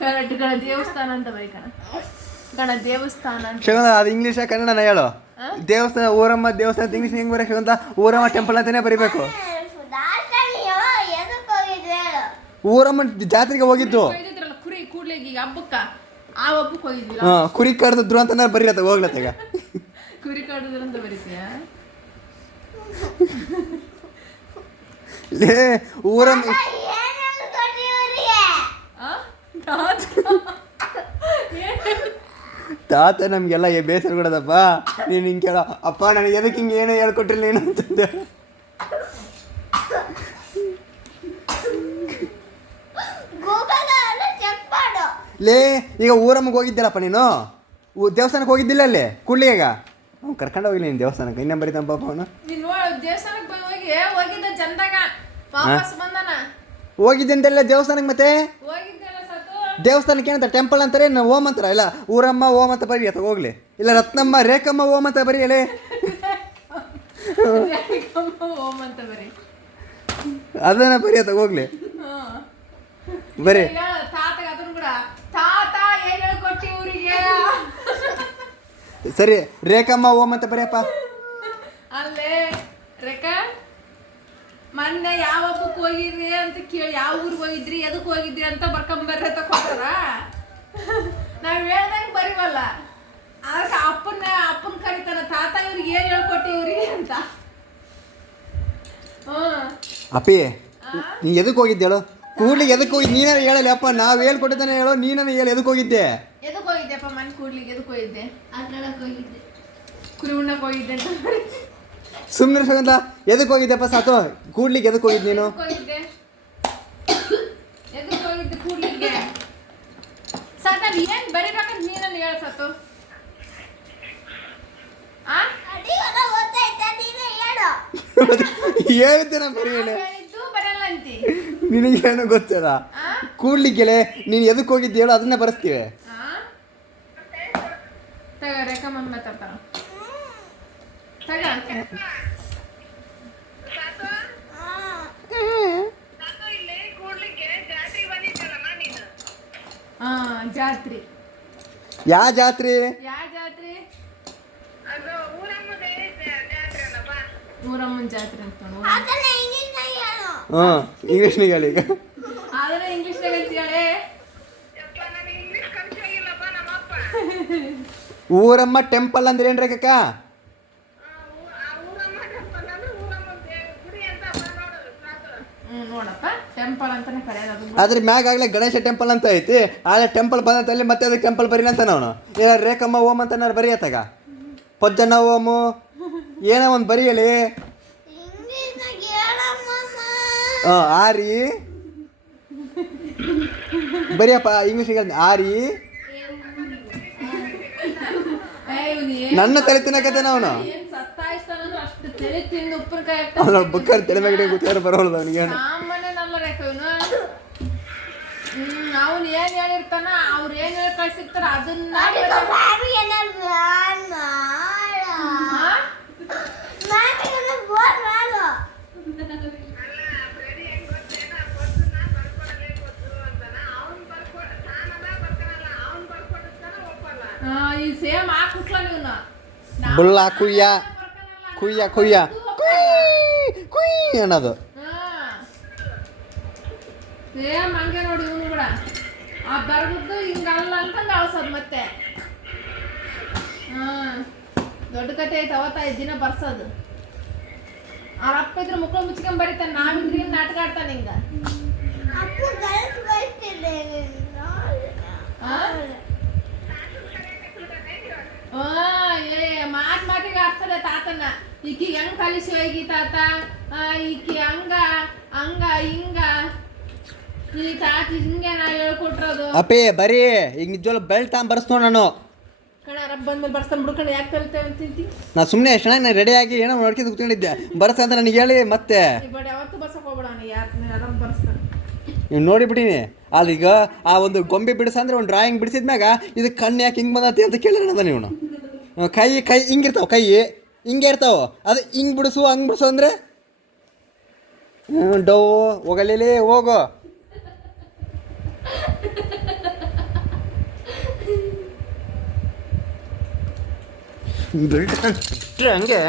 ಕನ್ನಡ ದೇವಸ್ಥಾನ ಅಂತ ಬರೀ ಕಣ ದೇವಸ್ಥಾನ ಅಂತ. ಶಿವಂತ ಅದು ಇಂಗ್ಲೀಷ್ ಕನ್ನಡನ ಹೇಳು. ದೇವಸ್ಥಾನ ಊರಮ್ಮ ದೇವಸ್ಥಾನ ಇಂಗ್ಲೀಷ್ ಹೆಂಗ್ ಬರೋ ಶಿವಂತ? ಊರಮ್ಮ ಟೆಂಪಲ್ ಅಂತಾನೆ ಬರಿಬೇಕು. ಊರಮ್ಮ ಜಾತ್ರೆಗೆ ಹೋಗಿದ್ದು ಕುರಿ ಕೂಡ್ಲಿಗೆ ಈಗ ಹಬ್ಬಕ್ಕ ಆ ಹಬ್ಬಕ್ಕೆ ಹೋಗಿದ್ವಿ. ಕುರಿ ಕಡ್ದಿದ್ರು ಅಂತ ಬರೀರತ್ತ ಹೋಗ್ಲತ್ತಾಗ ಕುರಿ ಕಡ್ದಿದ್ರು ಅಂತ ಬರೀತೀಯ? ಲೇ ಊರಮ್ಮ ತಾತ ನಮ್ಗೆಲ್ಲ ಬೇಸರ ಕೊಡೋದಪ್ಪ. ನೀನು ಹಿಂಗೆ ಕೇಳೋ ಅಪ್ಪ ನನಗೆ ಎದಕ್ಕೆ ಹಿಂಗೆ ಏನೋ ಹೇಳ್ಕೊಟ್ರಿಲ್ಲ ನೀನು ಅಂತಂದೆ. ಲೇ ಈಗ ಊರಮ್ಮಗೆ ಹೋಗಿದ್ದಿಲ್ಲಪ್ಪ ನೀನು, ದೇವಸ್ಥಾನಕ್ಕೆ ಹೋಗಿದ್ದಿಲ್ಲ ಅಲ್ಲಿ ಕೂಡ್ಲಿಗ? ಅವ್ನು ಕರ್ಕೊಂಡು ಹೋಗಿಲ್ಲ ನೀನು ದೇವಸ್ಥಾನಕ್ಕೆ. ಇನ್ನೂ ಬರೀತಾನ ಪಾಪ ಅವನು. ದೇವಸ್ಥಾನಕ್ಕೆ ಹೋಗಿದ್ದ ಚಂದಾಗ ವಾಪಸ್ ಬಂದನ. ಹೋಗಿದ್ದೆ ಅಂತೆಲ್ಲ ದೇವಸ್ಥಾನಕ್ಕೆ? ಮತ್ತೆ ದೇವಸ್ಥಾನಕ್ಕೆ ಏನಂತ ಟೆಂಪಲ್ ಅಂತಾರೆ, ಓಮ್ ಅಂತಾರ? ಇಲ್ಲ ಊರಮ್ಮ ಓಮ್ ಅಂತ ಬರೀ ಅಥವಾ ಹೋಗ್ಲಿ. ಇಲ್ಲ ರತ್ನಮ್ಮ ರೇಖಮ್ಮ ಓಮ್ ಅಂತ ಬರೀ. ಅದನ್ನ ಬರೀ ಅಥವಾ ಹೋಗ್ಲಿ ಬರೀ. ಸರಿ ರೇಖಮ್ಮ ಓಮ್ ಅಂತ ಬರೀಯಪ್ಪ. ಅಲ್ಲೇ ರೇಖಾ ಮೊನ್ನೆ ಯಾವ ಹಬ್ಬಕ್ಕೆ ಹೋಗಿದ್ರಿ ಅಂತ ಕೇಳಿ ಯಾವ ಊರಿಗೆ ಹೋಗಿದ್ರಿ ಎದಕ್ಕೆ ಹೋಗಿದ್ರಿ ಅಂತ ಬರ್ಕೊಂಬರ್ರಿ ಅಂತ ಕೊಟ್ಟಾರ. ನಾವು ಹೇಳ್ದಂಗೆ ಬರೀವಲ್ಲ. ಅದಕ್ಕೆ ಅಪ್ಪನ ಕರಿತಾನ ತಾತ ಇವ್ರಿಗೆ ಏನು ಹೇಳ್ಕೊಟ್ಟಿ ಇವ್ರಿಗೆ ಅಂತ. ಅಪ್ಪಿ ನೀ ಎದಕ್ಕೆ ಹೋಗಿದ್ದೆ ಹೇಳು? ಕೂಡ್ಲಿಗೆ ಎದಕ್ಕೆ ಹೋಗಿದ್ದೆ? ನೀನಾರು ಹೇಳಲ್ಲ ಅಪ್ಪ. ನಾವು ಹೇಳ್ಕೊಟ್ಟಿದ್ದಾನೆ ಹೇಳೋ. ನೀನಾರು ಹೇಳಿ ಎದಕ್ಕೆ ಹೋಗಿದ್ದೆ? ಎದಕ್ಕೆ ಹೋಗಿದ್ದೆಪ್ಪ? ಮನೆ ಕೂಡ್ಲಿಗೆ ಎದಕ್ಕೆ ಹೋಗಿದ್ದೆ? ಆಟಾಡಕ್ಕೆ ಹೋಗಿದ್ದೆ. ಕುರಿ ಉಣ್ಣಕ್ಕೆ ಹೋಗಿದ್ದೆ ಅಂತ ಸುಮ್ಮನೆ ಸುಗಂಧ. ಎದಕ್ಕೆ ಹೋಗಿದ್ದೆಪ್ಪ ಸಾತು? ಕೂಡ್ಲಿಗೆ ಎದಕ್ಕೆ ಹೋಗಿದ್ದು ನೀನು? ಎದಕ್ಕೆ ಹೋಗಿದ್ದೆ ಕೂಡ್ಲಿಗೆ? ಸಾತಲ್ಲಿ ಏನು ಬರಿಬೇಕಂತ ನೀನಲ್ಲಿ ಹೇಳ ಸಾತು. ಹೇಳ್ತೇನೆ ಬರೀ. ಬರಲ್ಲ ಅಂತಿ ನಿನಗೇನು ಗೊತ್ತಲ್ಲ. ಕೂಡ್ಲಿಕ್ಕೆ ನೀನು ಎದಕ್ಕೆ ಹೋಗಿದ್ದೆ ಹೇಳು, ಅದನ್ನ ಬರೆಸ್ತೀವಿ. ತಗ ರೇಖಾ ಮಮ್ಮ ಮಾತಾಡ್ತಾರ. ತಗ ಜಾತ್ರೆ. ಯಾವ ಜಾತ್ರೆ? ಊರಮ್ಮನ ಜಾತ್ರೆ ಅಂತ. ಇಂಗ್ಲೀಷ್ನಾಗ ಹೇಳಿ ಈಗ. ಆದರೆ ಇಂಗ್ಲೀಷ್ನಾಗ ಅಂತೇಳಿ. ಊರಮ್ಮ ಟೆಂಪಲ್ ಅಂದ್ರೆ ಏನ್ರಿ ಕಕ್ಕ? ನೋಡಪ್ಪ ಟೆಂಪಲ್ ಅಂತಾನೆ ಕರೆಯೋದು. ಅದ್ರ ಮ್ಯಾಗ ಆಗ್ಲೇ ಗಣೇಶ ಟೆಂಪಲ್ ಅಂತ ಐತಿ. ಆದ್ರೆ ಟೆಂಪಲ್ ಬಂದಲ್ಲಿ ಮತ್ತೆ ಅದಕ್ಕೆ ಟೆಂಪಲ್ ಬರೀಲ್ಲ ಅಂತ ನಾವು ರೇಖಮ್ಮ ಓಮ್ ಅಂತ ಏನಾರು ಬರೀಯತ್ತಾಗ ಪಜ್ಜನ ಓಮು ಏನೋ ಒಂದು ಬರೀಯಲಿ. ಆರಿ ಬರಿಯಪ್ಪ ಇಂಗ್ಲೀಷ್ ಆರಿ. ನನ್ನ ತಲೆ ತಿನ್ನಕತ್ತೇನ ಅವನು. ಬುಕ್ಕರ್ ತಲೆ ಮ್ಯಾಗ ಕೂತ್ಕೊಂಡು ಬರೋಲ್ಲ ಅವನಿಗೆ. ಅವ್ನು ಏನ್ ಹೇಳಿರ್ತಾನ, ಅವ್ರು ಏನ್ ಹೇಳಿ ಕಳ್ಸಿರ್ತಾರ ಅದನ್ನ ಈ ಸೇಮ್ ಹಾಕ್ಬಿಟ್ಲ ನೀವ್ನ. ಬುಲ್ಲ ಕುಯ್ಯ ಕುಯ್ಯ ಕುಯ್ಯ ಕುಯ್ ಅನ್ನೋದು ಸೇಮ್ ಹಂಗೆ ನೋಡಿ ಇವನು ಕೂಡ. ಆ ಬರ್ಬಿಟ್ಟು ಹಿಂಗಲ್ಲ ಅಂತಂದು ಅಳ್ಸೋದು ಮತ್ತೆ. ದೊಡ್ಡ ಕತೆ ಐತೆ. ಅವತ್ತ 5 ದಿನ ಬರ್ಸೋದು. ಅವ್ರ ಅಪ್ಪ ಇದ್ರೆ ಮುಕ್ಕಳು ಮುಚ್ಕೊಂಡ್ ಬರೀತಾನೆ. ನಾವಿದ್ರೆ ನಾಟಕ ಆಡ್ತಾನೆ ಹಿಂಗ. ಮಾತಿಗೆ ಆಗ್ತದೆ ತಾತನ. ಈಕಿ ಹೆಂಗ್ ಕಲಿಸಿ ಹೋಗಿ ತಾತ, ಈಕಿ ಹಂಗ ಹಂಗ ಹಿಂಗ, ಈ ತಾತ ಹಿಂಗೆ ನಾ ಹೇಳ್ಕೊಟ್ರೋದು. ಅಪ್ಪೇ ಬರೀ ಈಗ ನಿಜವಾಗ್ಲೂ ಬೆಲ್ಟ್ ತಗೊಂಡ್ ಬರ್ಸ್ನೋ ನಾನು. ಕಣ ರಬ್ಬ ಬಂದ್ಮೇಲೆ ಬರ್ಸ್ತಾನೆ ಬಿಡ್ಕೊಂಡು ಯಾಕೆ ಕಲಿತೇವೆ ಅಂತಿಂತಿ. ನಾ ಸುಮ್ಮನೆ ಚೆನ್ನಾಗಿ ನಾನು ರೆಡಿಯಾಗಿ ಏನೋ ನೋಡ್ಕೊಂಡು ಕೂತ್ಕೊಂಡಿದ್ದೆ. ಬರ್ಸ ಅಂತ ನನಗೆ ಹೇಳಿ ಮತ್ತೆ ಬಟ್ ಯಾವತ್ತೂ ಬರ್ಸಕ್ಕೆ ಹೋಗ್ಬೇಡ. ಯಾರು ಆರಾಮ್ ಬರ್ಸ್ತಾನೆ. ನೀವು ನೋಡಿಬಿಟ್ಟಿನಿ. ಅಲ್ಲೀಗ ಆ ಒಂದು ಗೊಂಬೆ ಬಿಡಿಸಂದ್ರೆ ಒಂದು ಡ್ರಾಯಿಂಗ್ ಬಿಡಿಸಿದ್ಮ್ಯಾಗ ಇದು ಕಣ್ಣು ಯಾಕೆ ಹಿಂಗೆ ಬಂದತಿ ಅಂತ ಕೇಳಿದ ನೀವು. ಕೈ ಹಿಂಗಿರ್ತಾವೆ, ಕೈ ಹಿಂಗೆ ಇರ್ತಾವೆ. ಅದು ಹಿಂಗೆ ಬಿಡಿಸು ಹಂಗೆ ಬಿಡಿಸು ಅಂದರೆ ಡೋ ಹೋಗಲೇ ಹೋಗೋ. ಬಿಟ್ರೆ ಹಂಗೆ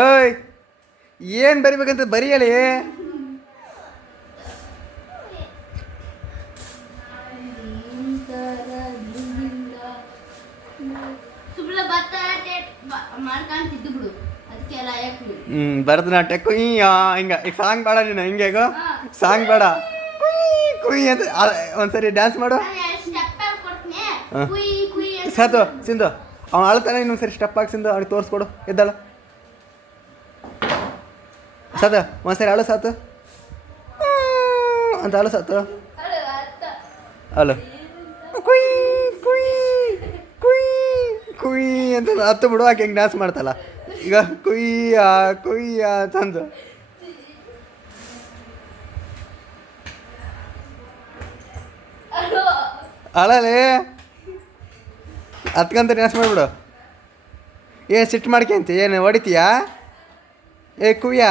ಏಯ್ ಏನು ಬರಿಬೇಕಂತ ಬರೀಯಲಿ. ಮಾಡ್ಕೊಂತಿದ್ದು ಬಿಡು ಅದಕ್ಕೆಲ್ಲ ಭರತನಾಟ್ಯ ಕುಯ್ ಹಿಂಗ ಈಗ ಸಾಂಗ್ ಬೇಡ ನೀನು ಹಿಂಗೆ ಈಗ ಸಾಂಗ್ ಬೇಡ ಕುಯ್ ಅಂತ ಒಂದ್ಸರಿ ಡ್ಯಾನ್ಸ್ ಮಾಡು. ಸಾತು ಸಿಂಧು ಅವ್ನು ಅಳ್ತಾನೆ, ಇನ್ನೊಂದ್ಸರಿ ಸ್ಟೆಪ್ ಹಾಕಿ ಸಿಂಧು ಅವ್ನಿಗೆ ತೋರಿಸ್ಕೊಡು. ಎದ್ದಾಳ ಸಾತು ಒಂದ್ಸರಿ ಅಳು ಸಾತು ಅಂತ ಅಳು ಸಾತು ಅಳು ಕುಯ್ ಕುಯ್ ಕುಯ್ ಕುಯ್ ಅಂತ ಹತ್ತು ಬಿಡು. ಆಕೆ ಹೆಂಗೆ ಡ್ಯಾನ್ಸ್ ಮಾಡ್ತಲ್ಲ ಈಗ ಕುಯ್ಯ ಕುಯ್ಯ ಅಂತಂದು ಅಳಲೇ ಹತ್ಕಂತ ಡ್ಯಾನ್ಸ್ ಮಾಡಿಬಿಡು. ಏನು ಸಿಟ್ಟು ಮಾಡ್ಕೊಂತಿ ಏನು ಹೊಡಿತೀಯಾ? ಏ ಕುಯ್ಯ